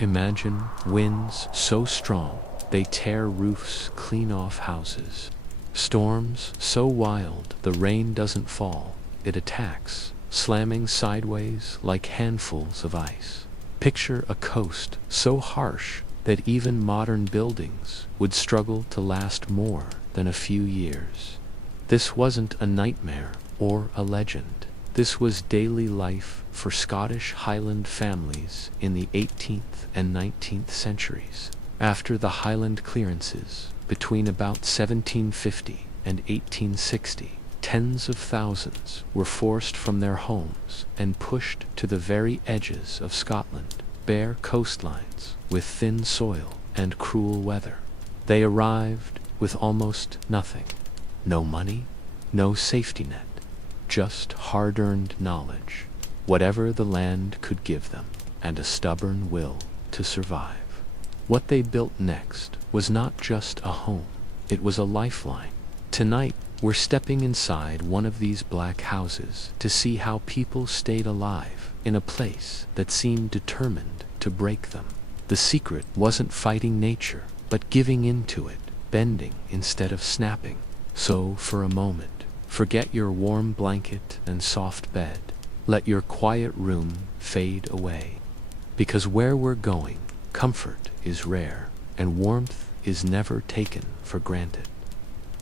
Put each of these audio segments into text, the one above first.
Imagine winds so strong they tear roofs clean off houses. Storms so wild the rain doesn't fall, it attacks, slamming sideways like handfuls of ice. Picture a coast so harsh that even modern buildings would struggle to last more than a few years. This wasn't a nightmare or a legend. This was daily life for Scottish Highland families in the 18th and 19th centuries. After the Highland clearances between about 1750 and 1860, tens of thousands were forced from their homes and pushed to the very edges of Scotland, bare coastlines with thin soil and cruel weather. They arrived with almost nothing. No money, no safety net, just hard-earned knowledge, whatever the land could give them, and a stubborn will to survive. What they built next was not just a home, it was a lifeline. Tonight, we're stepping inside one of these black houses to see how people stayed alive in a place that seemed determined to break them. The secret wasn't fighting nature, but giving in to it, bending instead of snapping. So, for a moment, forget your warm blanket and soft bed. Let your quiet room fade away. Because where we're going, comfort is rare, and warmth is never taken for granted.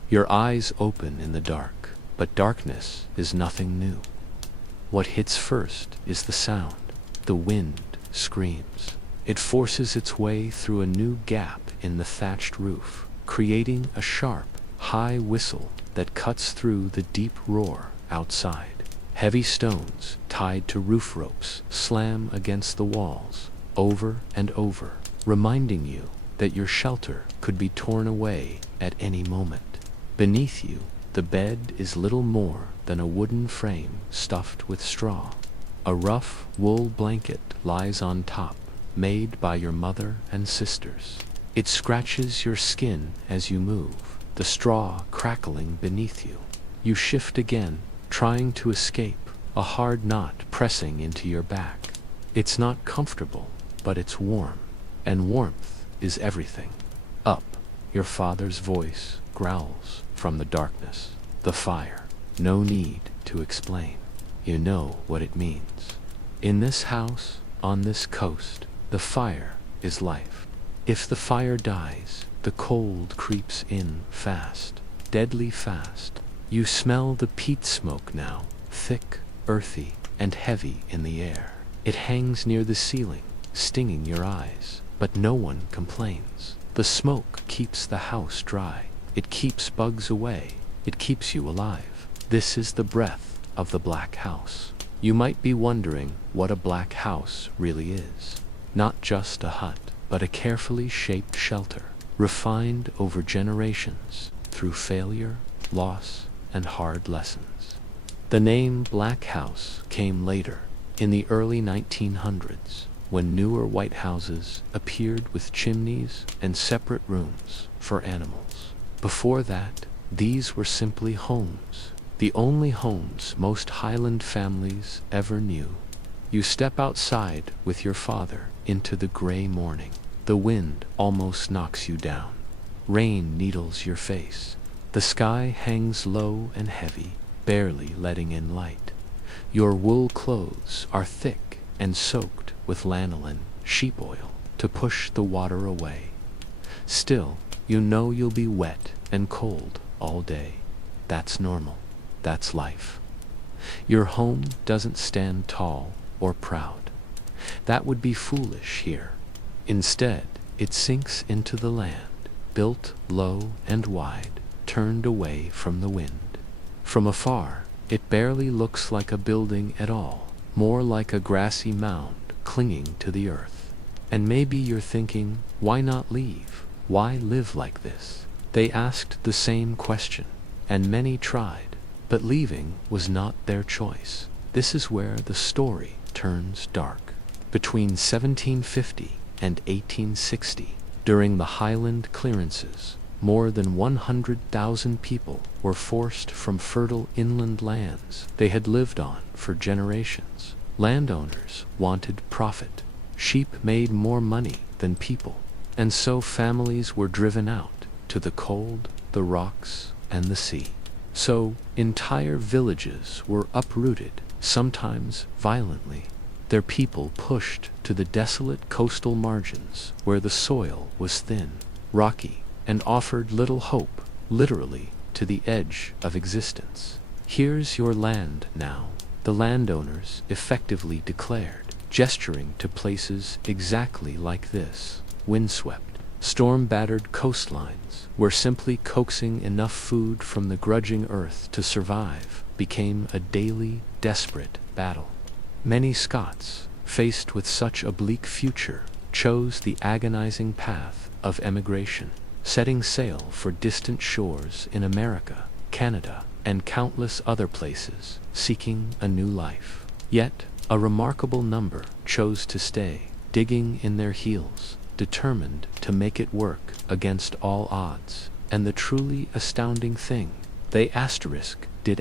Your eyes open in the dark, but darkness is nothing new. What hits first is the sound. The wind screams. It forces its way through a new gap in the thatched roof, creating a sharp, high whistle that cuts through the deep roar outside. Heavy stones tied to roof ropes slam against the walls over and over, reminding you that your shelter could be torn away at any moment. Beneath you, the bed is little more than a wooden frame stuffed with straw. A rough wool blanket lies on top, made by your mother and sisters. It scratches your skin as you move, the straw crackling beneath you. You shift again, trying to escape, a hard knot pressing into your back. It's not comfortable, but it's warm, and warmth is everything. Up, your father's voice growls from the darkness. The fire. No need to explain. You know what it means. In this house, on this coast, the fire is life. If the fire dies, the cold creeps in fast, deadly fast. You smell the peat smoke now, thick, earthy, and heavy in the air. It hangs near the ceiling, stinging your eyes, but no one complains. The smoke keeps the house dry. It keeps bugs away. It keeps you alive. This is the breath of the black house. You might be wondering what a black house really is. Not just a hut, but a carefully shaped shelter, refined over generations through failure, loss, and hard lessons. The name Black House came later, in the early 1900s, when newer white houses appeared with chimneys and separate rooms for animals. Before that, these were simply homes, the only homes most Highland families ever knew. You step outside with your father into the gray morning. The wind almost knocks you down. Rain needles your face. The sky hangs low and heavy, barely letting in light. Your wool clothes are thick and soaked with lanolin, sheep oil, to push the water away. Still, you know you'll be wet and cold all day. That's normal. That's life. Your home doesn't stand tall or proud. That would be foolish here. Instead, it sinks into the land, built low and wide, turned away from the wind. From afar, it barely looks like a building at all, more like a grassy mound clinging to the earth. And maybe you're thinking, why not leave? Why live like this? They asked the same question, and many tried, but leaving was not their choice. This is where the story turns dark. Between 1750 and 1860, during the Highland clearances, more than 100,000 people were forced from fertile inland lands they had lived on for generations. Landowners wanted profit. Sheep made more money than people, and so families were driven out to the cold, the rocks, and the sea. So entire villages were uprooted, sometimes violently, their people pushed to the desolate coastal margins where the soil was thin, rocky, and offered little hope, literally to the edge of existence. "Here's your land now," the landowners effectively declared, gesturing to places exactly like this, windswept, storm-battered coastlines, where simply coaxing enough food from the grudging earth to survive became a daily, desperate battle. Many Scots, faced with such a bleak future, chose the agonizing path of emigration, setting sail for distant shores in America, Canada, and countless other places, seeking a new life. Yet, a remarkable number chose to stay, digging in their heels, determined to make it work against all odds. And the truly astounding thing, they did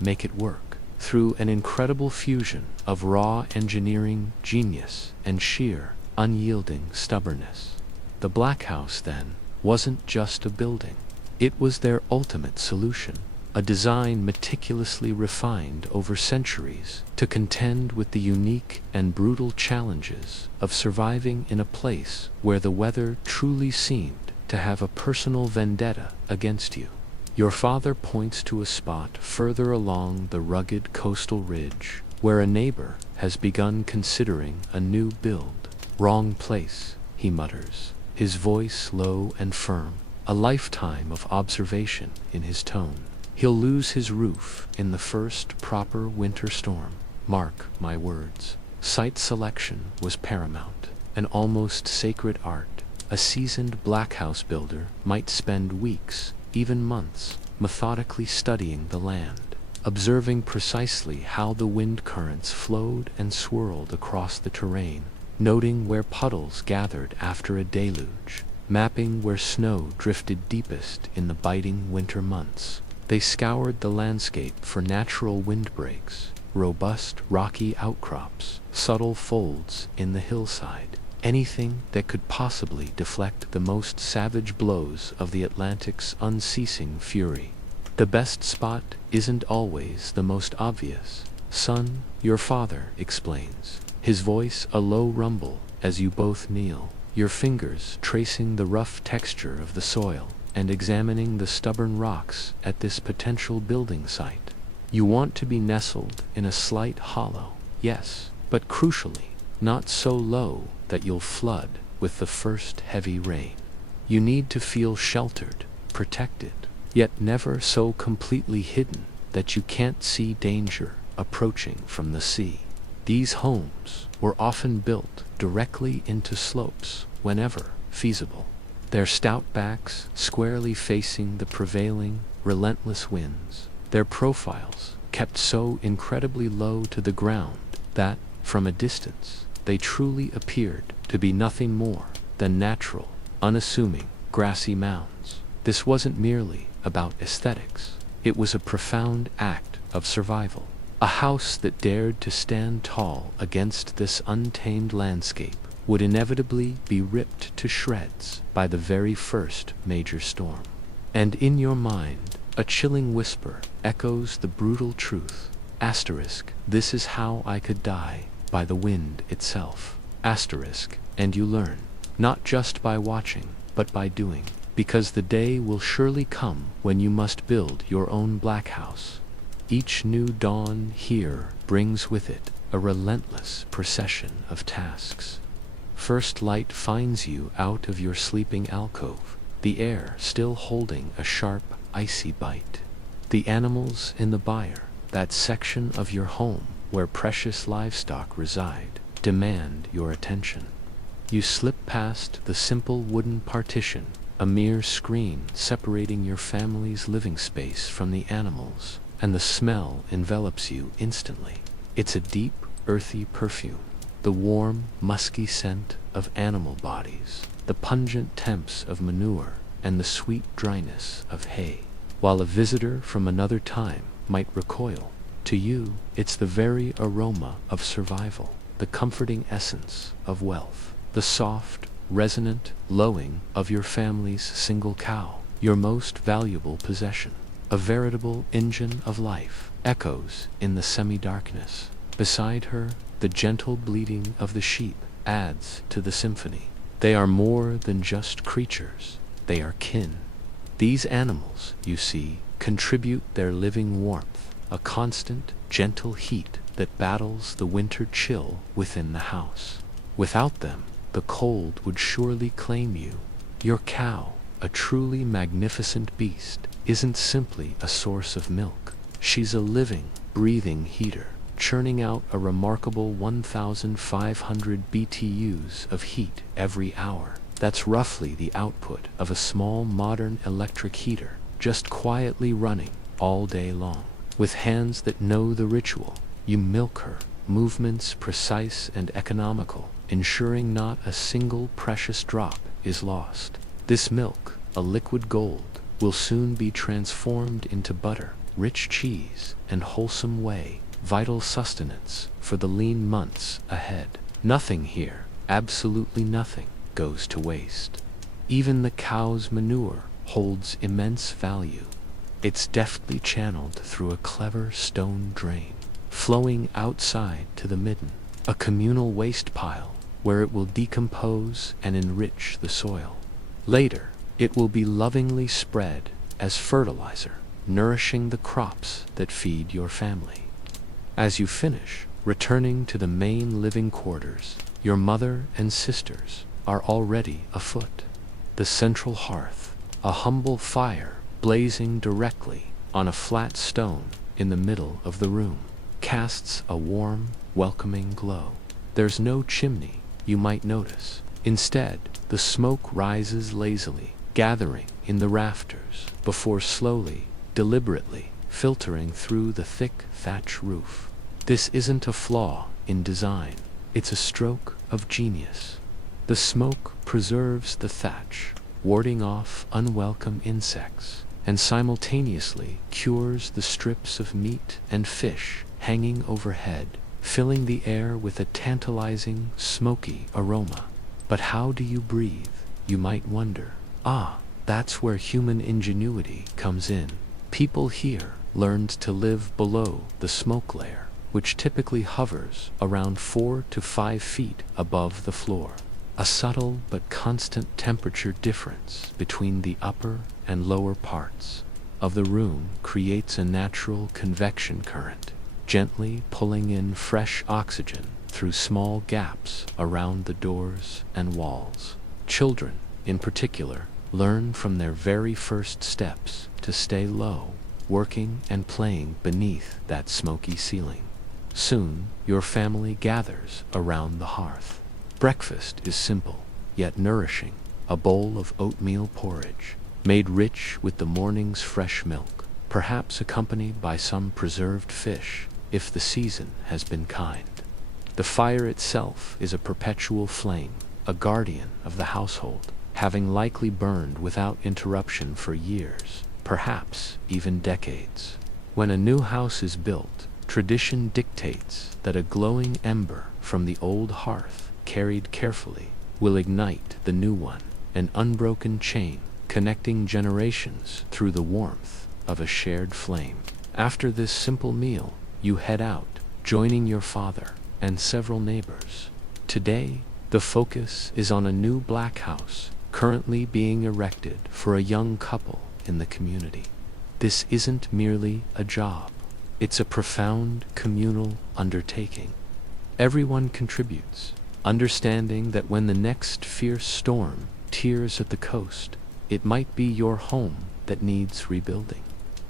make it work, through an incredible fusion of raw engineering genius and sheer, unyielding stubbornness. The Black House, then, wasn't just a building. It was their ultimate solution, a design meticulously refined over centuries to contend with the unique and brutal challenges of surviving in a place where the weather truly seemed to have a personal vendetta against you. Your father points to a spot further along the rugged coastal ridge where a neighbor has begun considering a new build. "Wrong place," he mutters, his voice low and firm, a lifetime of observation in his tone. "He'll lose his roof in the first proper winter storm. Mark my words." Site selection was paramount, an almost sacred art. A seasoned Black House builder might spend weeks, even months, methodically studying the land, observing precisely how the wind currents flowed and swirled across the terrain, noting where puddles gathered after a deluge, mapping where snow drifted deepest in the biting winter months. They scoured the landscape for natural windbreaks, robust rocky outcrops, subtle folds in the hillside, anything that could possibly deflect the most savage blows of the Atlantic's unceasing fury. "The best spot isn't always the most obvious, son," your father explains, his voice a low rumble as you both kneel, your fingers tracing the rough texture of the soil and examining the stubborn rocks at this potential building site. "You want to be nestled in a slight hollow, yes, but crucially, not so low that you'll flood with the first heavy rain. You need to feel sheltered, protected, yet never so completely hidden that you can't see danger approaching from the sea." These homes were often built directly into slopes whenever feasible, their stout backs squarely facing the prevailing, relentless winds, their profiles kept so incredibly low to the ground that, from a distance, they truly appeared to be nothing more than natural, unassuming, grassy mounds. This wasn't merely about aesthetics. It was a profound act of survival. A house that dared to stand tall against this untamed landscape would inevitably be ripped to shreds by the very first major storm. And in your mind, a chilling whisper echoes the brutal truth. This is how I could die, by the wind itself. And you learn, not just by watching, but by doing, because the day will surely come when you must build your own Black House. Each new dawn here brings with it a relentless procession of tasks. First light finds you out of your sleeping alcove, the air still holding a sharp, icy bite. The animals in the byre, that section of your home where precious livestock reside, demand your attention. You slip past the simple wooden partition, a mere screen separating your family's living space from the animals, and the smell envelops you instantly. It's a deep, earthy perfume, the warm, musky scent of animal bodies, the pungent temps of manure, and the sweet dryness of hay. While a visitor from another time might recoil, to you it's the very aroma of survival. the comforting essence of wealth, the soft, resonant lowing of your family's single cow, your most valuable possession. A veritable engine of life echoes in the semi-darkness. Beside her, the gentle bleating of the sheep adds to the symphony. They are more than just creatures, they are kin. These animals, you see, contribute their living warmth, a constant, gentle heat that battles the winter chill within the house. Without them, the cold would surely claim you. Your cow, a truly magnificent beast, isn't simply a source of milk. She's a living, breathing heater, churning out a remarkable 1,500 BTUs of heat every hour. That's roughly the output of a small modern electric heater, just quietly running all day long. With hands that know the ritual, you milk her, movements precise and economical, ensuring not a single precious drop is lost. This milk, a liquid gold, will soon be transformed into butter, rich cheese, and wholesome whey, vital sustenance for the lean months ahead. Nothing here, absolutely nothing, goes to waste. Even the cow's manure holds immense value. It's deftly channeled through a clever stone drain, flowing outside to the midden, a communal waste pile where it will decompose and enrich the soil. Later, it will be lovingly spread as fertilizer, nourishing the crops that feed your family. As you finish, returning to the main living quarters, your mother and sisters are already afoot. The central hearth, a humble fire blazing directly on a flat stone in the middle of the room, casts a warm, welcoming glow. There's no chimney, you might notice. Instead, the smoke rises lazily, gathering in the rafters, before slowly, deliberately, filtering through the thick thatch roof. This isn't a flaw in design, it's a stroke of genius. The smoke preserves the thatch, warding off unwelcome insects, and simultaneously cures the strips of meat and fish hanging overhead, filling the air with a tantalizing, smoky aroma. But how do you breathe, you might wonder? That's where human ingenuity comes in. People here learned to live below the smoke layer, which typically hovers around 4 to 5 feet above the floor. A subtle but constant temperature difference between the upper and lower parts of the room creates a natural convection current, gently pulling in fresh oxygen through small gaps around the doors and walls. Children, in particular, learn from their very first steps to stay low, working and playing beneath that smoky ceiling. Soon, your family gathers around the hearth. Breakfast is simple, yet nourishing, a bowl of oatmeal porridge, made rich with the morning's fresh milk, perhaps accompanied by some preserved fish, if the season has been kind. The fire itself is a perpetual flame, a guardian of the household, having likely burned without interruption for years, perhaps even decades. When a new house is built, tradition dictates that a glowing ember from the old hearth, carried carefully, will ignite the new one, an unbroken chain connecting generations through the warmth of a shared flame. After this simple meal, you head out, joining your father and several neighbors. Today, the focus is on a new black house currently being erected for a young couple in the community. This isn't merely a job, it's a profound communal undertaking. Everyone contributes, understanding that when the next fierce storm tears at the coast, it might be your home that needs rebuilding.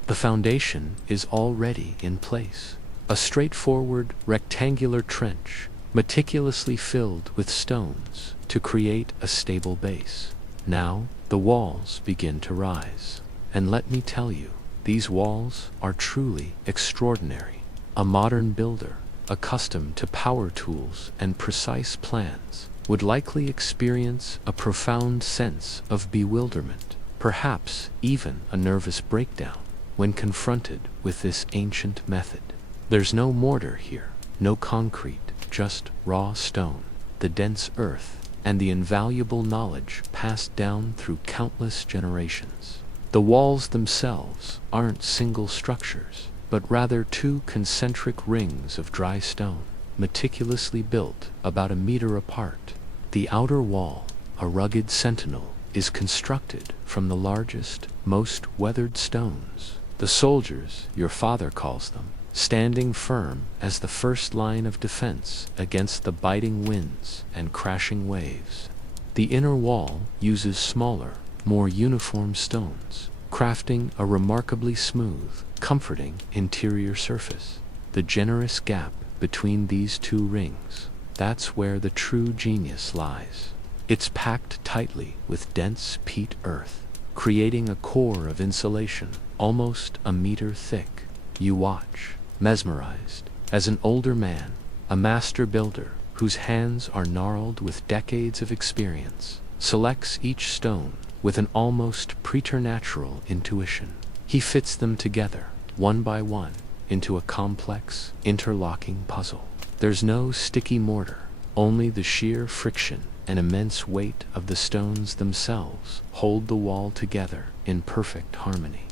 The foundation is already in place, a straightforward rectangular trench, meticulously filled with stones to create a stable base. Now, the walls begin to rise. And let me tell you, these walls are truly extraordinary. A modern builder, accustomed to power tools and precise plans, would likely experience a profound sense of bewilderment, perhaps even a nervous breakdown, when confronted with this ancient method. There's no mortar here, no concrete, just raw stone, the dense earth, and the invaluable knowledge passed down through countless generations. The walls themselves aren't single structures, but rather two concentric rings of dry stone, meticulously built about a meter apart. The outer wall, a rugged sentinel, is constructed from the largest, most weathered stones, the soldiers, your father calls them, standing firm as the first line of defense against the biting winds and crashing waves. The inner wall uses smaller, more uniform stones, crafting a remarkably smooth, comforting interior surface. The generous gap between these two rings, that's where the true genius lies. It's packed tightly with dense peat earth, creating a core of insulation almost a meter thick. You watch, mesmerized, as an older man, a master builder whose hands are gnarled with decades of experience, selects each stone with an almost preternatural intuition. He fits them together, one by one, into a complex, interlocking puzzle. There's no sticky mortar, only the sheer friction and immense weight of the stones themselves hold the wall together in perfect harmony.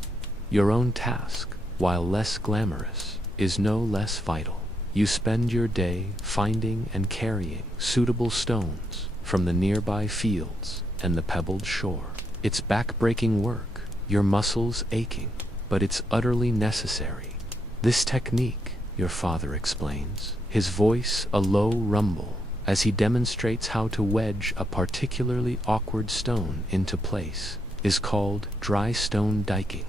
Your own task, while less glamorous, is no less vital. You spend your day finding and carrying suitable stones from the nearby fields and the pebbled shore. It's back-breaking work, your muscles aching, but it's utterly necessary. This technique, your father explains, his voice a low rumble, as he demonstrates how to wedge a particularly awkward stone into place, is called dry stone diking.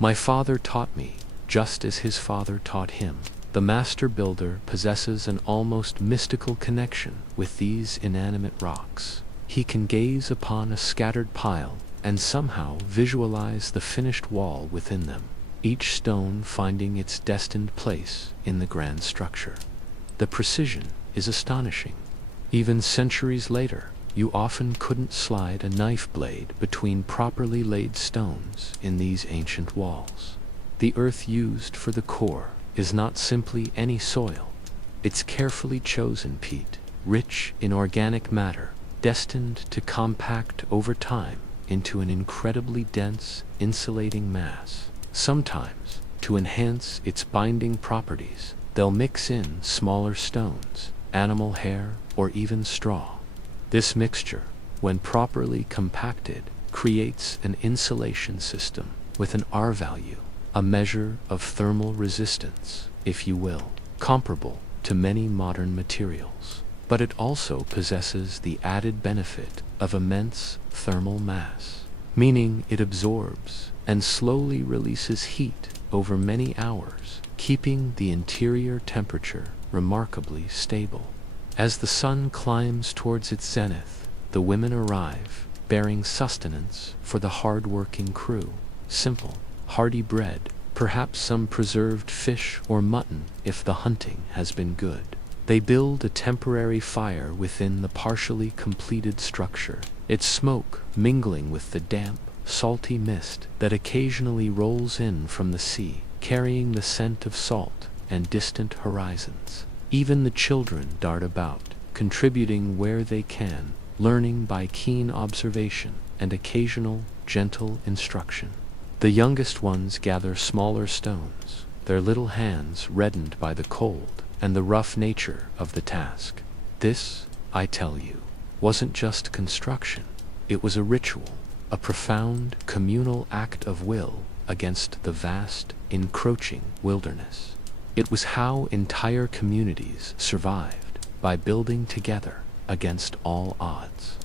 My father taught me, just as his father taught him. The master builder possesses an almost mystical connection with these inanimate rocks. He can gaze upon a scattered pile and somehow visualize the finished wall within them, each stone finding its destined place in the grand structure. The precision is astonishing. Even centuries later, you often couldn't slide a knife blade between properly laid stones in these ancient walls. The earth used for the core is not simply any soil. It's carefully chosen peat, rich in organic matter, destined to compact over time into an incredibly dense, insulating mass. Sometimes, to enhance its binding properties, they'll mix in smaller stones, animal hair, or even straw. This mixture, when properly compacted, creates an insulation system with an R value, a measure of thermal resistance, if you will, comparable to many modern materials. But it also possesses the added benefit of immense thermal mass, meaning it absorbs and slowly releases heat over many hours, keeping the interior temperature remarkably stable. As the sun climbs towards its zenith, the women arrive, bearing sustenance for the hard-working crew. Simple, hearty bread, perhaps some preserved fish or mutton if the hunting has been good. They build a temporary fire within the partially completed structure, its smoke mingling with the damp, salty mist that occasionally rolls in from the sea, carrying the scent of salt and distant horizons. Even the children dart about, contributing where they can, learning by keen observation and occasional, gentle instruction. The youngest ones gather smaller stones, their little hands reddened by the cold and the rough nature of the task. This, I tell you, wasn't just construction. It was a ritual, a profound communal act of will against the vast, encroaching wilderness. It was how entire communities survived, by building together against all odds.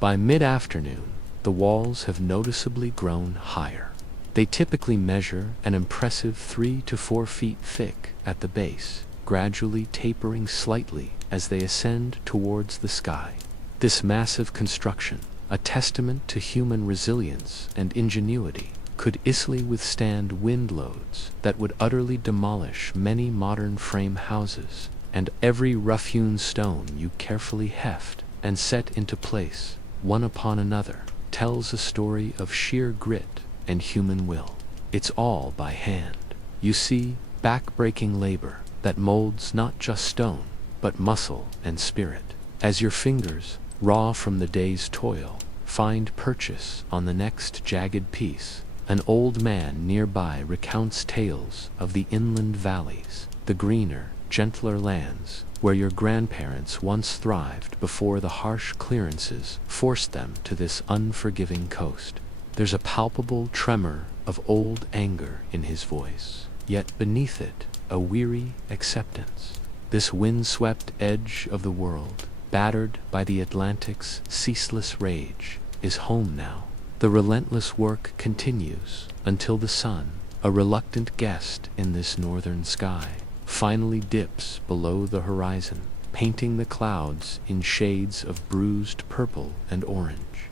By mid-afternoon, the walls have noticeably grown higher. They typically measure an impressive 3 to 4 feet thick at the base, gradually tapering slightly as they ascend towards the sky. This massive construction, a testament to human resilience and ingenuity, could easily withstand wind loads that would utterly demolish many modern frame houses, and every rough-hewn stone you carefully heft and set into place, one upon another, tells a story of sheer grit and human will. It's all by hand. You see, back-breaking labor that molds not just stone, but muscle and spirit. As your fingers, raw from the day's toil, find purchase on the next jagged piece, an old man nearby recounts tales of the inland valleys, the greener, gentler lands where your grandparents once thrived before the harsh clearances forced them to this unforgiving coast. There's a palpable tremor of old anger in his voice, yet beneath it a weary acceptance. This wind-swept edge of the world, battered by the Atlantic's ceaseless rage, is home now. The relentless work continues until the sun, a reluctant guest in this northern sky, finally dips below the horizon, painting the clouds in shades of bruised purple and orange.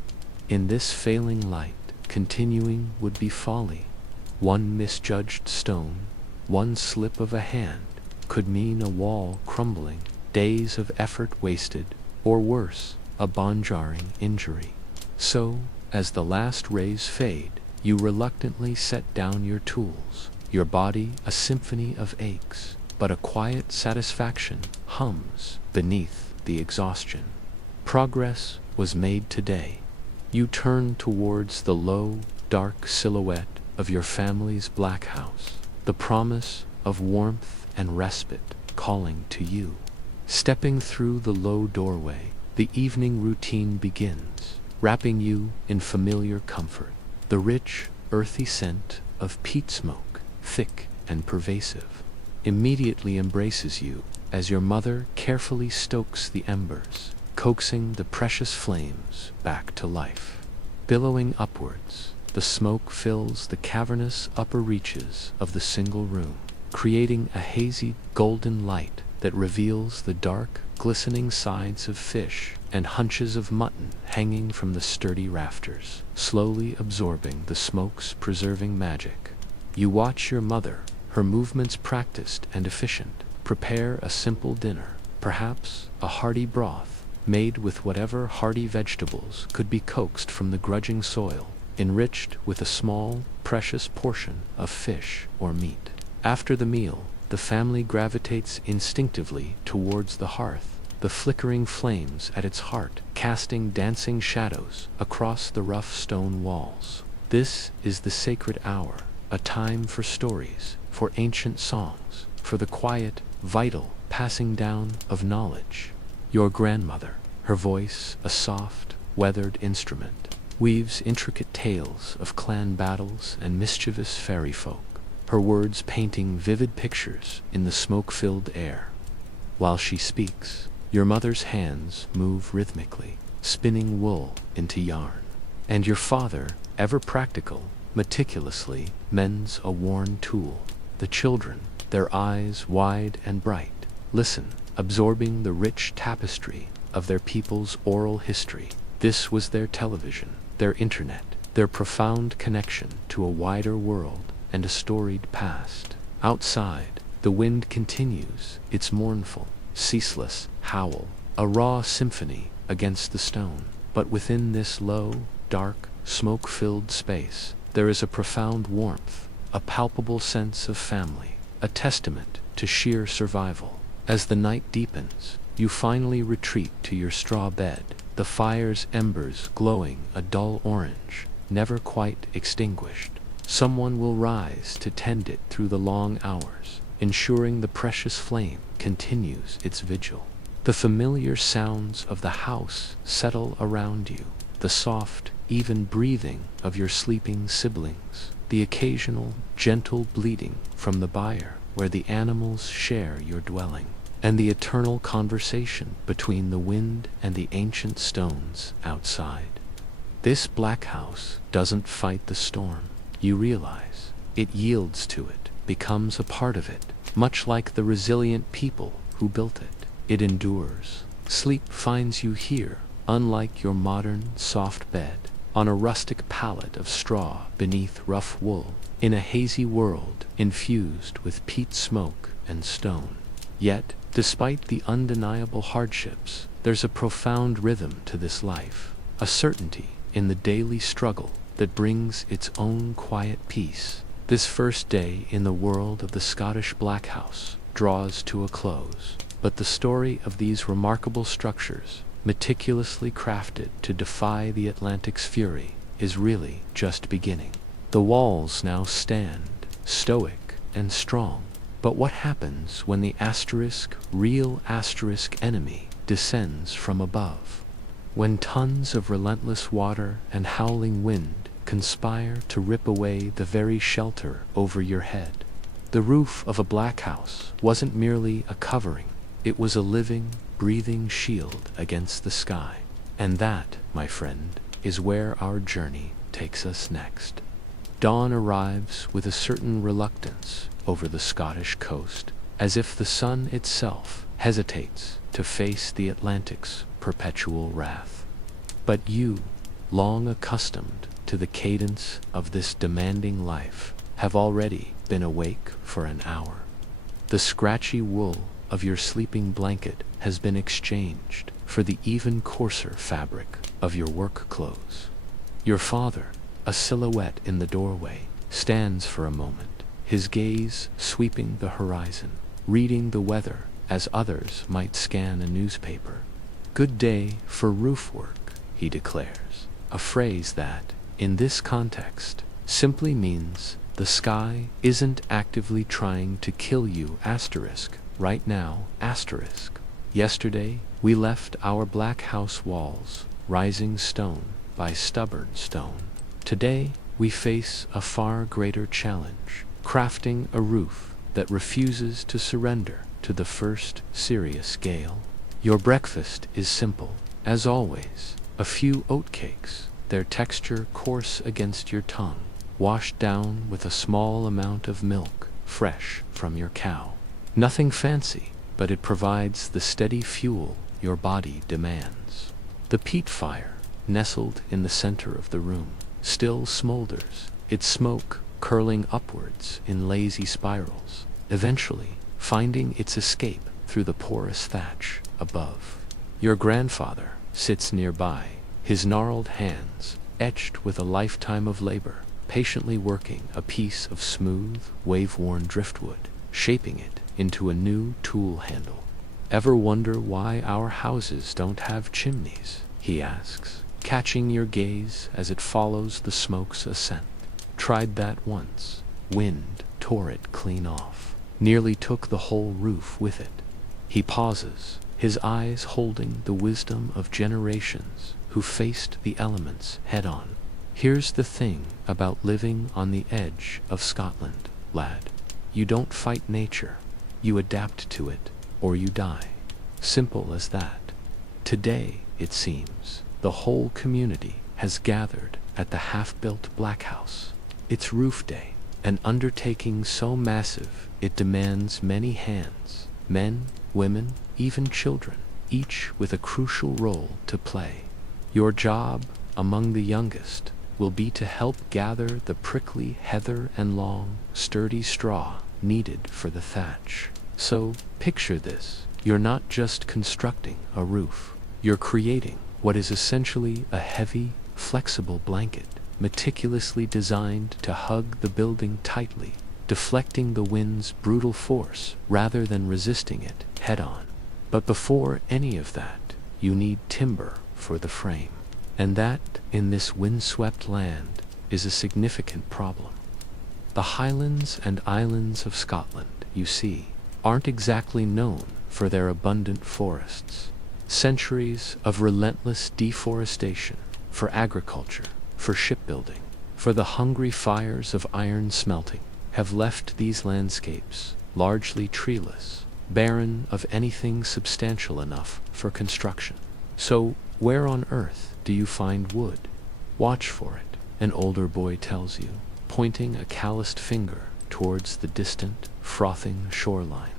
In this failing light, continuing would be folly. One misjudged stone, one slip of a hand, could mean a wall crumbling, days of effort wasted, or worse, a bone-jarring injury. So, as the last rays fade, you reluctantly set down your tools, your body a symphony of aches, but a quiet satisfaction hums beneath the exhaustion. Progress was made today. You turn towards the low, dark silhouette of your family's black house, the promise of warmth and respite calling to you. Stepping through the low doorway, the evening routine begins, wrapping you in familiar comfort. The rich, earthy scent of peat smoke, thick and pervasive, immediately embraces you as your mother carefully stokes the embers, coaxing the precious flames back to life. Billowing upwards, the smoke fills the cavernous upper reaches of the single room, creating a hazy golden light that reveals the dark, glistening sides of fish and hunches of mutton hanging from the sturdy rafters, slowly absorbing the smoke's preserving magic. You watch your mother, her movements practiced and efficient, prepare a simple dinner, perhaps a hearty broth, made with whatever hearty vegetables could be coaxed from the grudging soil, enriched with a small, precious portion of fish or meat. After the meal, the family gravitates instinctively towards the hearth, the flickering flames at its heart casting dancing shadows across the rough stone walls. This is the sacred hour, a time for stories, for ancient songs, for the quiet, vital passing down of knowledge. Your grandmother, her voice a soft, weathered instrument, weaves intricate tales of clan battles and mischievous fairy folk, her words painting vivid pictures in the smoke-filled air. While she speaks, your mother's hands move rhythmically, spinning wool into yarn, and your father, ever practical, meticulously mends a worn tool. The children, their eyes wide and bright, listen, absorbing the rich tapestry of their people's oral history. This was their television, their internet, their profound connection to a wider world and a storied past. Outside, the wind continues its mournful, ceaseless howl, a raw symphony against the stone. But within this low, dark, smoke-filled space, there is a profound warmth, a palpable sense of family, a testament to sheer survival. As the night deepens, you finally retreat to your straw bed, the fire's embers glowing a dull orange, never quite extinguished. Someone will rise to tend it through the long hours, ensuring the precious flame continues its vigil. The familiar sounds of the house settle around you, the soft, even breathing of your sleeping siblings, the occasional, gentle bleating from the byre where the animals share your dwelling, and the eternal conversation between the wind and the ancient stones outside. This black house doesn't fight the storm, you realize. It yields to it, becomes a part of it, much like the resilient people who built it. It endures. Sleep finds you here, unlike your modern, soft bed, on a rustic pallet of straw beneath rough wool, in a hazy world infused with peat smoke and stone. Yet, despite the undeniable hardships, there's a profound rhythm to this life, a certainty in the daily struggle that brings its own quiet peace. This first day in the world of the Scottish Black House draws to a close. But the story of these remarkable structures, meticulously crafted to defy the Atlantic's fury, is really just beginning. The walls now stand, stoic and strong. But what happens when the real enemy, descends from above? When tons of relentless water and howling wind conspire to rip away the very shelter over your head? The roof of a black house wasn't merely a covering, it was a living, breathing shield against the sky. And that, my friend, is where our journey takes us next. Dawn arrives with a certain reluctance over the Scottish coast, as if the sun itself hesitates to face the Atlantic's perpetual wrath. But you, long accustomed to the cadence of this demanding life, have already been awake for an hour. The scratchy wool of your sleeping blanket has been exchanged for the even coarser fabric of your work clothes. Your father, a silhouette in the doorway, stands for a moment, his gaze sweeping the horizon, reading the weather as others might scan a newspaper. "Good day for roof work," he declares, a phrase that, in this context, simply means the sky isn't actively trying to kill you right now. Yesterday, we left our black house walls rising stone by stubborn stone. Today, we face a far greater challenge, crafting a roof that refuses to surrender to the first serious gale. Your breakfast is simple, as always, a few oatcakes, their texture coarse against your tongue, washed down with a small amount of milk, fresh from your cow. Nothing fancy, but it provides the steady fuel your body demands. The peat fire, nestled in the center of the room, still smolders, its smoke curling upwards in lazy spirals, eventually finding its escape through the porous thatch above. Your grandfather sits nearby, his gnarled hands etched with a lifetime of labor, patiently working a piece of smooth, wave-worn driftwood, shaping it into a new tool handle. "Ever wonder why our houses don't have chimneys?" he asks, catching your gaze as it follows the smoke's ascent. "Tried that once. Wind tore it clean off. Nearly took the whole roof with it." He pauses, his eyes holding the wisdom of generations who faced the elements head-on. "Here's the thing about living on the edge of Scotland, lad. You don't fight nature. You adapt to it, or you die. Simple as that." Today, it seems, the whole community has gathered at the half-built black house. It's roof day, an undertaking so massive it demands many hands, men, women, even children, each with a crucial role to play. Your job, among the youngest, will be to help gather the prickly heather and long, sturdy straw needed for the thatch. So, picture this. You're not just constructing a roof. You're creating what is essentially a heavy, flexible blanket, meticulously designed to hug the building tightly, deflecting the wind's brutal force rather than resisting it head-on. But before any of that, you need timber for the frame. And that, in this windswept land, is a significant problem. The Highlands and Islands of Scotland, you see, aren't exactly known for their abundant forests. Centuries of relentless deforestation for agriculture, for shipbuilding, for the hungry fires of iron smelting have left these landscapes largely treeless, barren of anything substantial enough for construction. So, where on earth do you find wood? Watch for it, an older boy tells you, pointing a calloused finger towards the distant, frothing shoreline.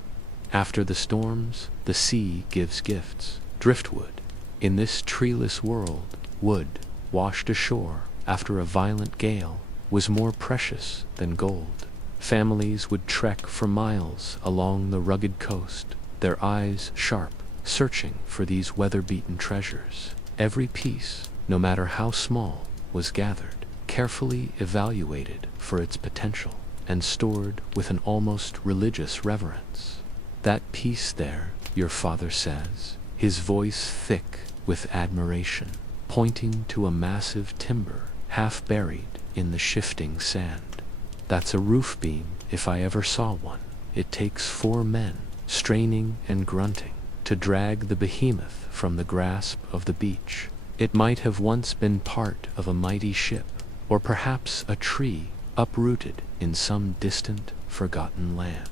After the storms, the sea gives gifts. Driftwood. In this treeless world, wood, washed ashore after a violent gale, was more precious than gold. Families would trek for miles along the rugged coast, their eyes sharp, searching for these weather-beaten treasures. Every piece, no matter how small, was gathered, carefully evaluated for its potential, and stored with an almost religious reverence. "That piece there," your father says, his voice thick with admiration, pointing to a massive timber half buried in the shifting sand. "That's a roof beam if I ever saw one. It takes 4 men, straining and grunting, to drag the behemoth from the grasp of the beach. It might have once been part of a mighty ship, or perhaps a tree uprooted in some distant, forgotten land.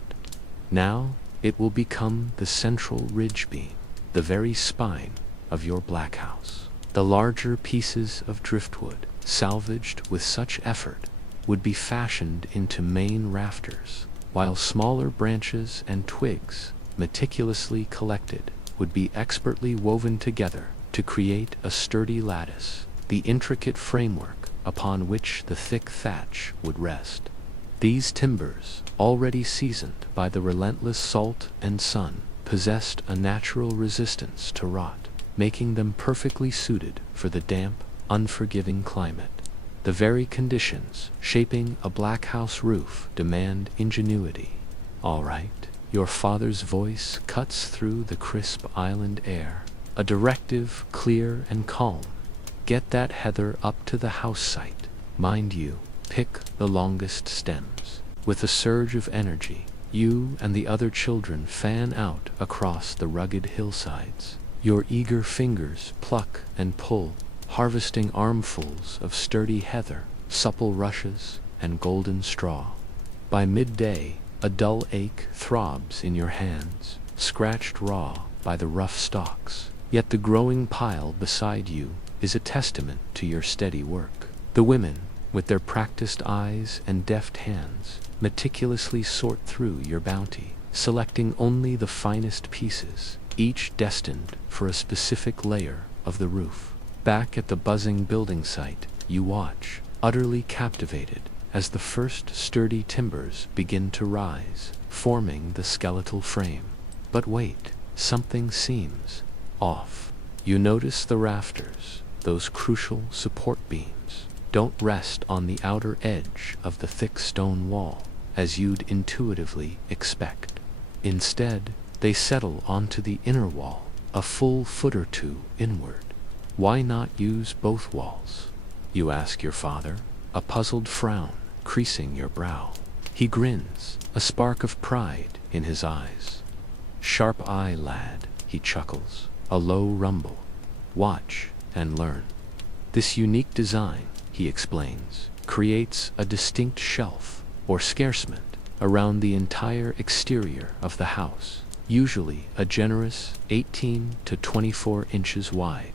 Now it will become the central ridge beam, the very spine of your black house. The larger pieces of driftwood, salvaged with such effort, would be fashioned into main rafters, while smaller branches and twigs, meticulously collected, would be expertly woven together to create a sturdy lattice, the intricate framework upon which the thick thatch would rest. These timbers, already seasoned by the relentless salt and sun, possessed a natural resistance to rot, making them perfectly suited for the damp, unforgiving climate. The very conditions shaping a black house roof demand ingenuity. All right, your father's voice cuts through the crisp island air, a directive clear and calm. Get that heather up to the house site. Mind you, pick the longest stems. With a surge of energy, you and the other children fan out across the rugged hillsides. Your eager fingers pluck and pull, harvesting armfuls of sturdy heather, supple rushes, and golden straw. By midday, a dull ache throbs in your hands, scratched raw by the rough stalks. Yet the growing pile beside you is a testament to your steady work. The women, with their practiced eyes and deft hands, meticulously sort through your bounty, selecting only the finest pieces, each destined for a specific layer of the roof. Back at the buzzing building site, you watch, utterly captivated, as the first sturdy timbers begin to rise, forming the skeletal frame. But wait, something seems off. You notice the rafters, those crucial support beams, don't rest on the outer edge of the thick stone wall, as you'd intuitively expect. Instead, they settle onto the inner wall, a full foot or two inward. Why not use both walls? You ask your father, a puzzled frown creasing your brow. He grins, a spark of pride in his eyes. "Sharp eye, lad," he chuckles, a low rumble. "Watch and learn." This unique design, he explains, creates a distinct shelf, or scarcement, around the entire exterior of the house, usually a generous 18 to 24 inches wide.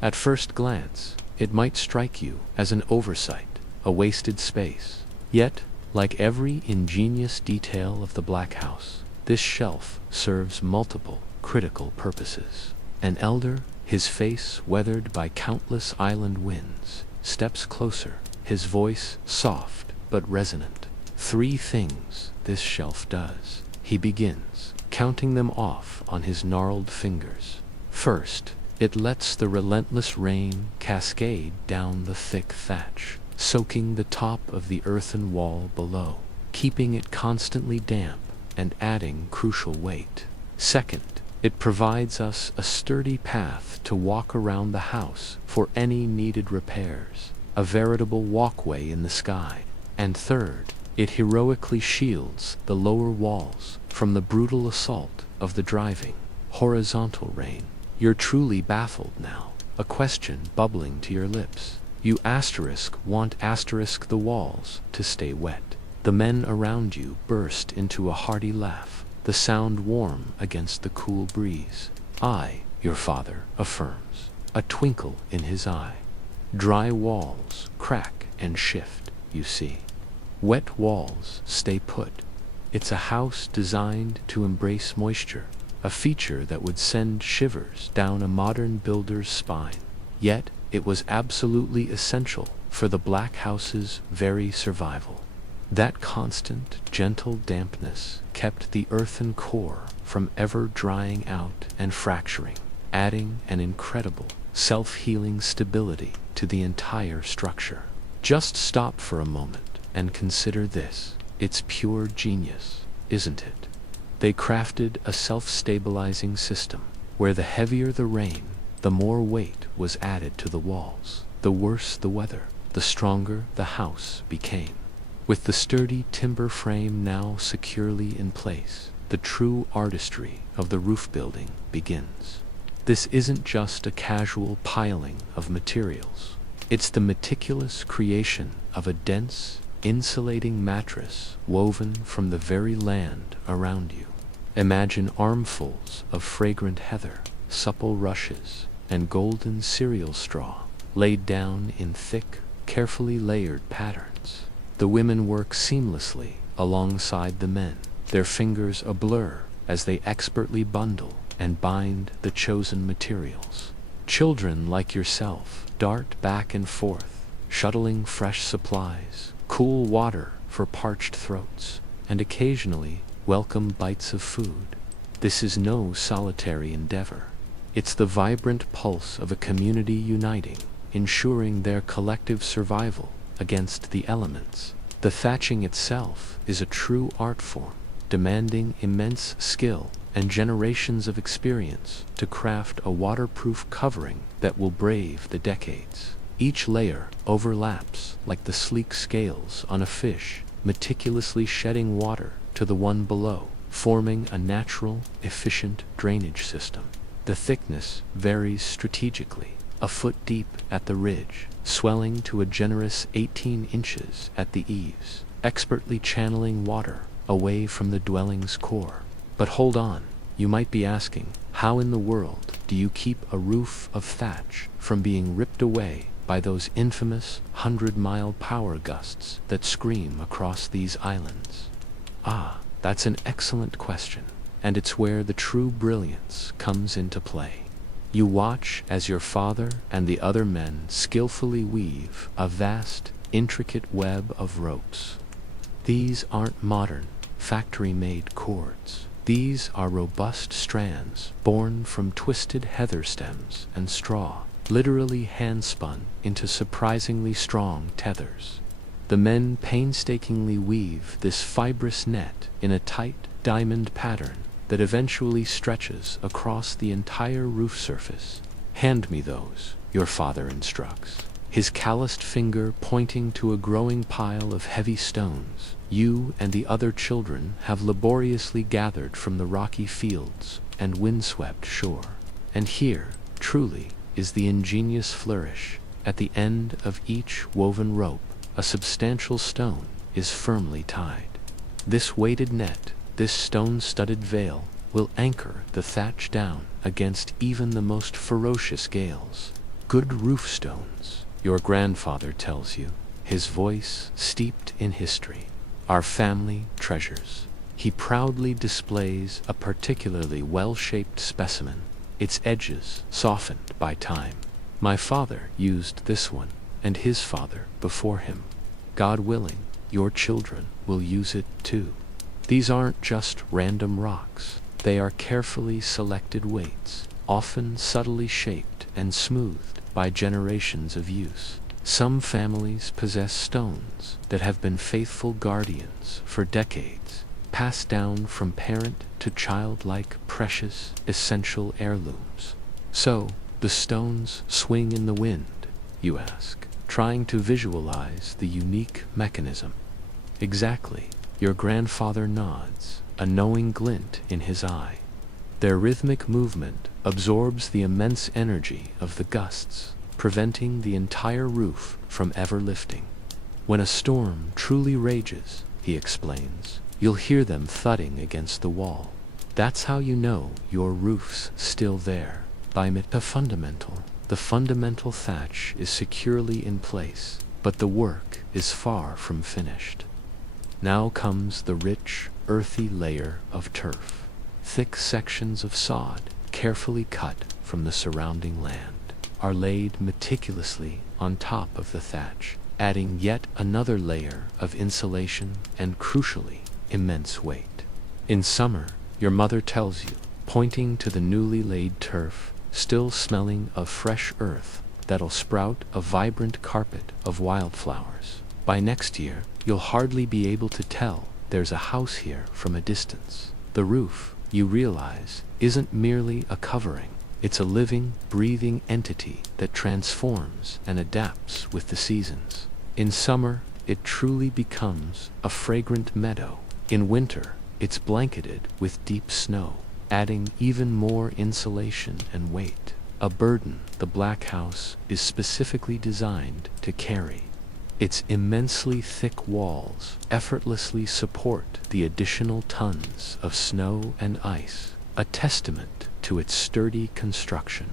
At first glance, it might strike you as an oversight, a wasted space. Yet, like every ingenious detail of the black house, this shelf serves multiple critical purposes. An elder, his face weathered by countless island winds, steps closer, his voice soft but resonant. 3 things this shelf does, he begins, counting them off on his gnarled fingers. First, it lets the relentless rain cascade down the thick thatch, soaking the top of the earthen wall below, keeping it constantly damp and adding crucial weight. Second, it provides us a sturdy path to walk around the house for any needed repairs, a veritable walkway in the sky. And third, it heroically shields the lower walls from the brutal assault of the driving, horizontal rain. You're truly baffled now, a question bubbling to your lips. You want the walls to stay wet. The men around you burst into a hearty laugh, the sound warm against the cool breeze. "I," your father affirms, a twinkle in his eye. "Dry walls crack and shift, you see. Wet walls stay put. It's a house designed to embrace moisture, a feature that would send shivers down a modern builder's spine. Yet, it was absolutely essential for the black house's very survival. That constant, gentle dampness kept the earthen core from ever drying out and fracturing, adding an incredible, self-healing stability to the entire structure. Just stop for a moment and consider this. It's pure genius, isn't it? They crafted a self-stabilizing system, where the heavier the rain, the more weight was added to the walls. The worse the weather, the stronger the house became. With the sturdy timber frame now securely in place, the true artistry of the roof building begins. This isn't just a casual piling of materials. It's the meticulous creation of a dense, insulating mattress woven from the very land around you. Imagine armfuls of fragrant heather, supple rushes, and golden cereal straw laid down in thick, carefully layered patterns. The women work seamlessly alongside the men, their fingers a blur as they expertly bundle and bind the chosen materials. Children like yourself dart back and forth, shuttling fresh supplies, cool water for parched throats, and occasionally welcome bites of food. This is no solitary endeavor. It's the vibrant pulse of a community uniting, ensuring their collective survival against the elements. The thatching itself is a true art form, demanding immense skill and generations of experience to craft a waterproof covering that will brave the decades. Each layer overlaps like the sleek scales on a fish, meticulously shedding water to the one below, forming a natural, efficient drainage system. The thickness varies strategically, a foot deep at the ridge, swelling to a generous 18 inches at the eaves, expertly channeling water away from the dwelling's core. But hold on, you might be asking, how in the world do you keep a roof of thatch from being ripped away by those infamous 100-mile power gusts that scream across these islands? Ah, that's an excellent question, and it's where the true brilliance comes into play. You watch as your father and the other men skillfully weave a vast, intricate web of ropes. These aren't modern, factory-made cords. These are robust strands born from twisted heather stems and straw, literally hand-spun into surprisingly strong tethers. The men painstakingly weave this fibrous net in a tight diamond pattern that eventually stretches across the entire roof surface. "Hand me those," your father instructs, his calloused finger pointing to a growing pile of heavy stones you and the other children have laboriously gathered from the rocky fields and windswept shore. And here, truly, is the ingenious flourish. At the end of each woven rope, a substantial stone is firmly tied. This weighted net, this stone-studded veil, will anchor the thatch down against even the most ferocious gales. Good roof stones, your grandfather tells you, his voice steeped in history. Our family treasures. He proudly displays a particularly well-shaped specimen, its edges softened by time. My father used this one, and his father before him. God willing, your children will use it too. These aren't just random rocks. They are carefully selected weights, often subtly shaped and smoothed by generations of use. Some families possess stones that have been faithful guardians for decades, passed down from parent to child like precious, essential heirlooms. So, the stones swing in the wind, you ask, trying to visualize the unique mechanism. Exactly. Your grandfather nods, a knowing glint in his eye. Their rhythmic movement absorbs the immense energy of the gusts, preventing the entire roof from ever lifting. When a storm truly rages, he explains, you'll hear them thudding against the wall. That's how you know your roof's still there. The fundamental thatch is securely in place, but the work is far from finished. Now comes the rich, earthy layer of turf. Thick sections of sod, carefully cut from the surrounding land, are laid meticulously on top of the thatch, adding yet another layer of insulation and, crucially, immense weight. In summer, your mother tells you, pointing to the newly laid turf, still smelling of fresh earth, that'll sprout a vibrant carpet of wildflowers. By next year, you'll hardly be able to tell there's a house here from a distance. The roof, you realize, isn't merely a covering. It's a living, breathing entity that transforms and adapts with the seasons. In summer, it truly becomes a fragrant meadow. In winter, it's blanketed with deep snow, adding even more insulation and weight. A burden the Black House is specifically designed to carry. Its immensely thick walls effortlessly support the additional tons of snow and ice, a testament to its sturdy construction.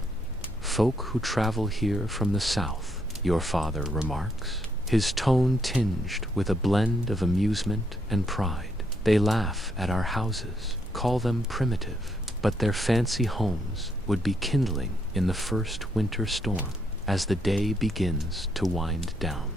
Folk who travel here from the south, your father remarks, his tone tinged with a blend of amusement and pride. They laugh at our houses, call them primitive, but their fancy homes would be kindling in the first winter storm as the day begins to wind down.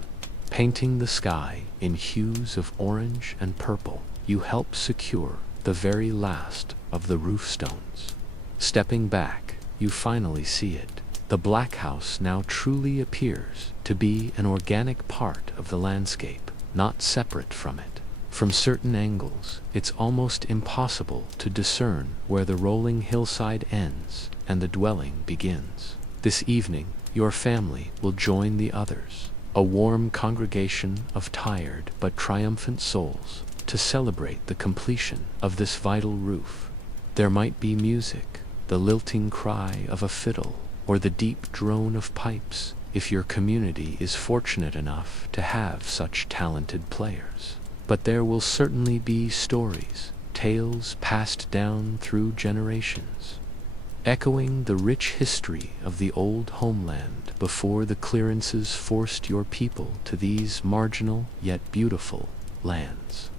Painting the sky in hues of orange and purple, you help secure the very last of the roof stones. Stepping back, you finally see it. The Black House now truly appears to be an organic part of the landscape, not separate from it. From certain angles, it's almost impossible to discern where the rolling hillside ends and the dwelling begins. This evening, your family will join the others, a warm congregation of tired but triumphant souls, to celebrate the completion of this vital roof. There might be music, the lilting cry of a fiddle, or the deep drone of pipes, if your community is fortunate enough to have such talented players. But there will certainly be stories, tales passed down through generations, echoing the rich history of the old homeland before the clearances forced your people to these marginal yet beautiful lands.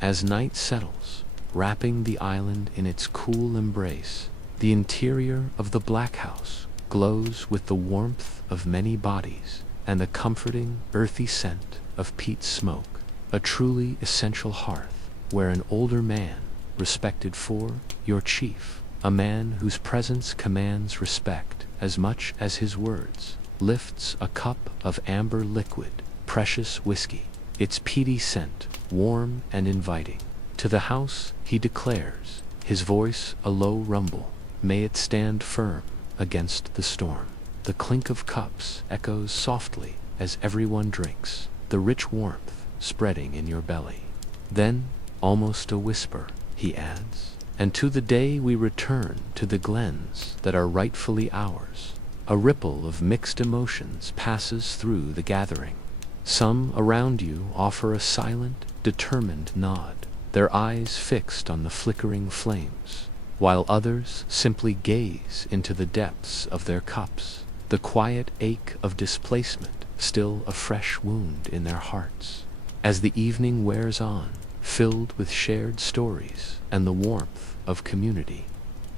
As night settles, wrapping the island in its cool embrace, the interior of the Black House glows with the warmth of many bodies and the comforting, earthy scent of peat smoke, a truly essential hearth where an older man, respected for your chief, a man whose presence commands respect as much as his words, lifts a cup of amber liquid, precious whiskey, its peaty scent warm and inviting. To the house he declares, his voice a low rumble, may it stand firm against the storm. The clink of cups echoes softly as everyone drinks, the rich warmth spreading in your belly. Then, almost a whisper, he adds, and to the day we return to the glens that are rightfully ours. A ripple of mixed emotions passes through the gathering. Some around you offer a silent, determined nod, their eyes fixed on the flickering flames, while others simply gaze into the depths of their cups, the quiet ache of displacement still a fresh wound in their hearts. As the evening wears on, filled with shared stories and the warmth of community,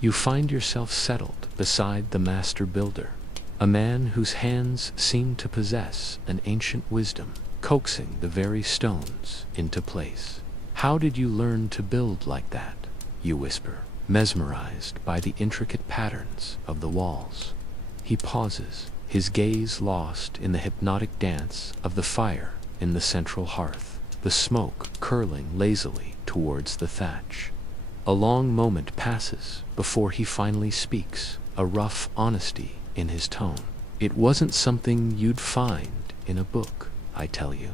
you find yourself settled beside the master builder, a man whose hands seem to possess an ancient wisdom, coaxing the very stones into place. How did you learn to build like that? You whisper, mesmerized by the intricate patterns of the walls. He pauses, his gaze lost in the hypnotic dance of the fire in the central hearth, the smoke curling lazily towards the thatch. A long moment passes before he finally speaks, a rough honesty in his tone. It wasn't something you'd find in a book, I tell you.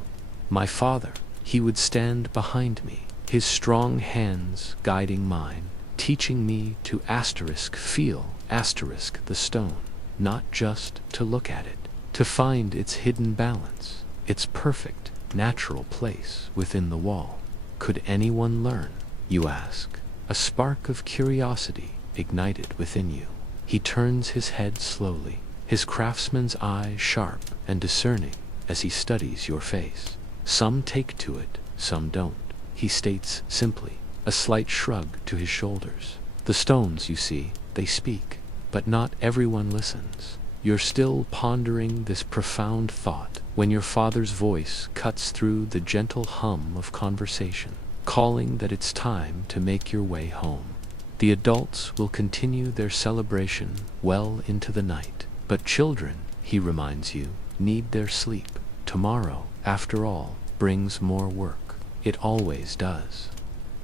My father, he would stand behind me, his strong hands guiding mine, teaching me to feel the stone, not just to look at it, to find its hidden balance, its perfect, natural place within the wall. Could anyone learn, you ask? A spark of curiosity ignited within you. He turns his head slowly, his craftsman's eye sharp and discerning as he studies your face. Some take to it, some don't, he states simply, a slight shrug to his shoulders. The stones, you see, they speak, but not everyone listens. You're still pondering this profound thought when your father's voice cuts through the gentle hum of conversation, calling that it's time to make your way home. The adults will continue their celebration well into the night, but children, he reminds you, need their sleep. Tomorrow, after all, brings more work. It always does.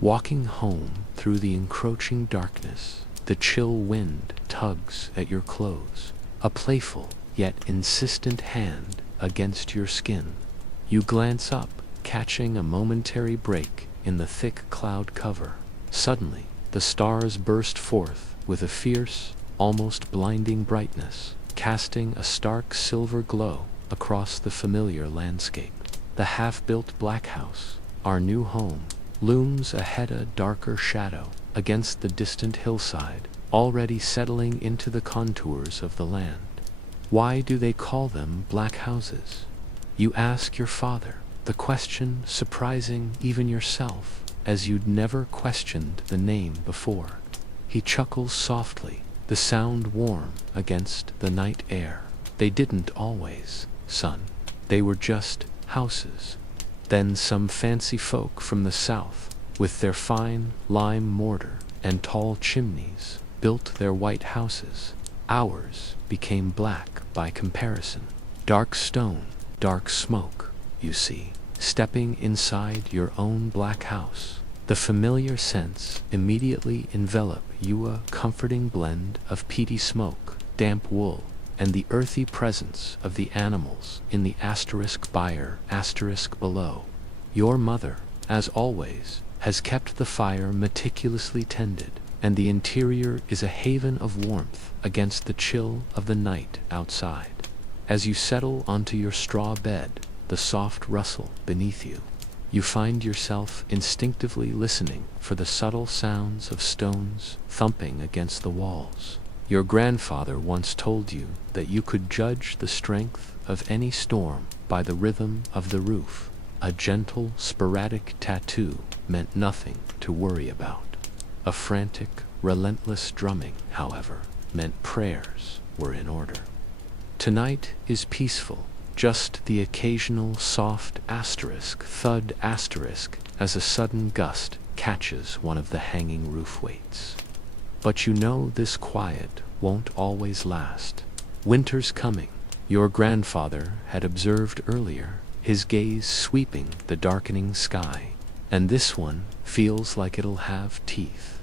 Walking home through the encroaching darkness, the chill wind tugs at your clothes, a playful yet insistent hand against your skin. You glance up, catching a momentary break in the thick cloud cover. Suddenly, the stars burst forth with a fierce, almost blinding brightness, casting a stark silver glow across the familiar landscape. The half-built black house, our new home, looms ahead, a darker shadow against the distant hillside, already settling into the contours of the land. Why do they call them black houses? You ask your father, the question surprising even yourself, as you'd never questioned the name before. He chuckles softly, the sound warm against the night air. They didn't always, son. They were just houses. Then some fancy folk from the south, with their fine lime mortar and tall chimneys, built their white houses. Ours became black by comparison. Dark stone, dark smoke, you see. Stepping inside your own black house, the familiar scents immediately envelop you, a comforting blend of peaty smoke, damp wool, and the earthy presence of the animals in the *byre* below. Your mother, as always, has kept the fire meticulously tended, and the interior is a haven of warmth against the chill of the night outside. As you settle onto your straw bed, the soft rustle beneath you, you find yourself instinctively listening for the subtle sounds of stones thumping against the walls. Your grandfather once told you that you could judge the strength of any storm by the rhythm of the roof. A gentle, sporadic tattoo meant nothing to worry about. A frantic, relentless drumming, however, meant prayers were in order. Tonight is peaceful, just the occasional soft thud as a sudden gust catches one of the hanging roof weights. But you know this quiet won't always last. Winter's coming. Your grandfather had observed earlier, his gaze sweeping the darkening sky, and this one feels like it'll have teeth.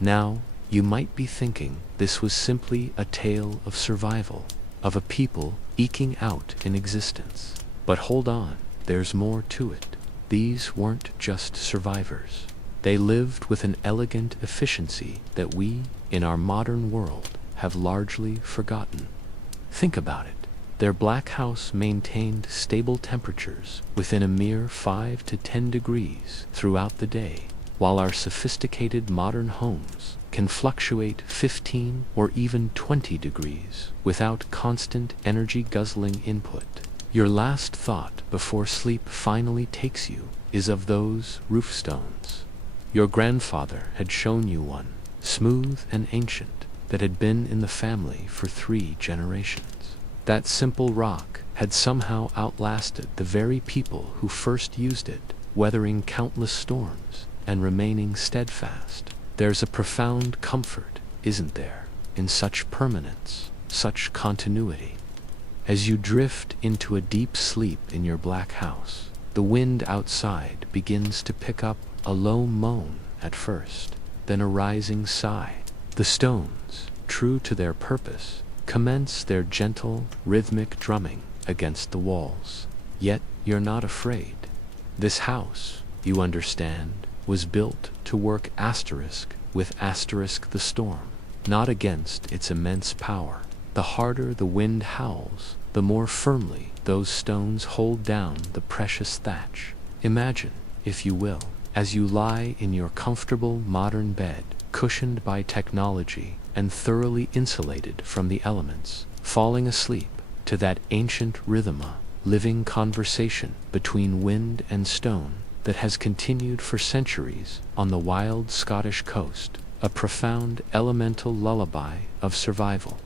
Now, you might be thinking this was simply a tale of survival, of a people eking out an existence. But hold on, there's more to it. These weren't just survivors. They lived with an elegant efficiency that we, in our modern world, have largely forgotten. Think about it. Their black house maintained stable temperatures within a mere 5 to 10 degrees throughout the day, while our sophisticated modern homes can fluctuate 15 or even 20 degrees without constant energy-guzzling input. Your last thought before sleep finally takes you is of those roof stones. Your grandfather had shown you one, smooth and ancient, that had been in the family for 3 generations. That simple rock had somehow outlasted the very people who first used it, weathering countless storms and remaining steadfast. There's a profound comfort, isn't there, in such permanence, such continuity. As you drift into a deep sleep in your black house, the wind outside begins to pick up a low moan at first, then a rising sigh. The stones, true to their purpose, commence their gentle, rhythmic drumming against the walls. Yet you're not afraid. This house, you understand, was built to work with the storm, not against its immense power. The harder the wind howls, the more firmly those stones hold down the precious thatch. Imagine, if you will, as you lie in your comfortable modern bed, cushioned by technology and thoroughly insulated from the elements, falling asleep to that ancient rhythm, a living conversation between wind and stone that has continued for centuries on the wild Scottish coast, a profound elemental lullaby of survival.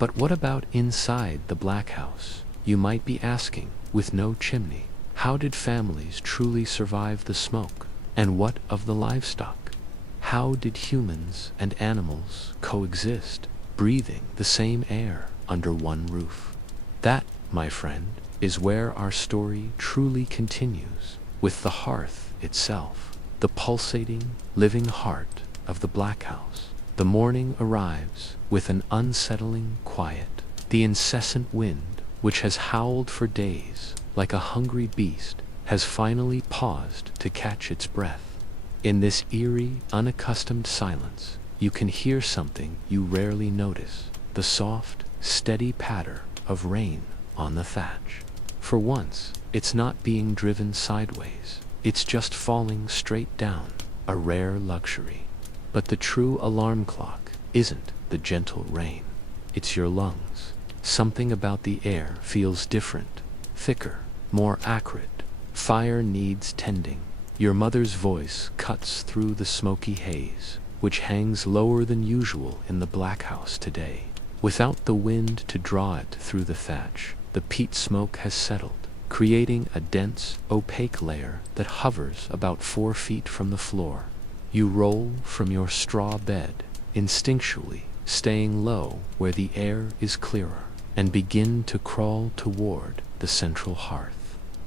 But what about inside the black house? You might be asking, with no chimney. How did families truly survive the smoke? And what of the livestock? How did humans and animals coexist, breathing the same air under one roof? That, my friend, is where our story truly continues, with the hearth itself. the pulsating, living heart of the Black House. The morning arrives with an unsettling quiet. The incessant wind, which has howled for days like a hungry beast, has finally paused to catch its breath. In this eerie, unaccustomed silence, you can hear something you rarely notice: the soft, steady patter of rain on the thatch. For once, it's not being driven sideways. It's just falling straight down, a rare luxury. But the true alarm clock isn't the gentle rain. It's your lungs. Something about the air feels different, thicker, more acrid. Fire needs tending. Your mother's voice cuts through the smoky haze, which hangs lower than usual in the Black House today. Without the wind to draw it through the thatch, the peat smoke has settled, creating a dense, opaque layer that hovers about 4 feet from the floor. You roll from your straw bed, instinctually staying low where the air is clearer, and begin to crawl toward the central hearth.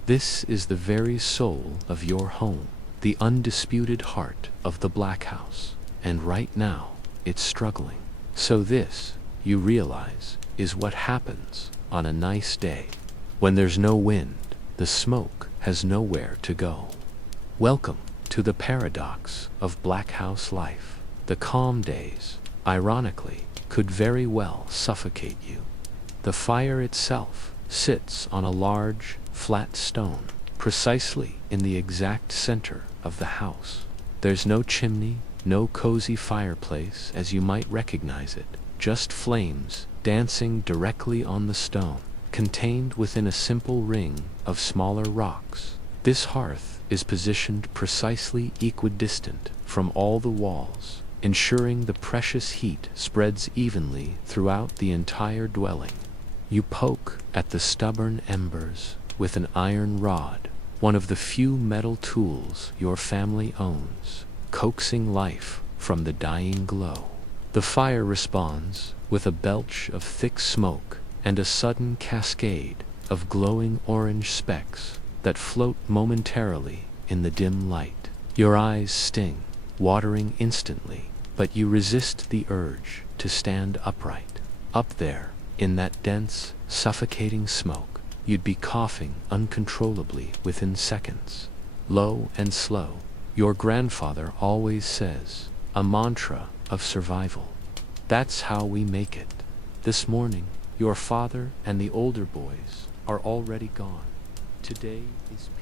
This is the very soul of your home, the undisputed heart of the Black House, and right now it's struggling. So this, you realize, is what happens on a nice day. When there's no wind, the smoke has nowhere to go. Welcome to the paradox of Black House life. The calm days, ironically, could very well suffocate you. The fire itself sits on a large, flat stone, precisely in the exact center of the house. There's no chimney, no cozy fireplace as you might recognize it, just flames dancing directly on the stone, contained within a simple ring of smaller rocks. This hearth is positioned precisely equidistant from all the walls, ensuring the precious heat spreads evenly throughout the entire dwelling. You poke at the stubborn embers with an iron rod, one of the few metal tools your family owns, coaxing life from the dying glow. The fire responds with a belch of thick smoke and a sudden cascade of glowing orange specks that float momentarily in the dim light. Your eyes sting, watering instantly, but you resist the urge to stand upright. Up there, in that dense, suffocating smoke, you'd be coughing uncontrollably within seconds. Low and slow, your grandfather always says, a mantra of survival. That's how we make it. This morning, your father and the older boys are already gone. Today is peace.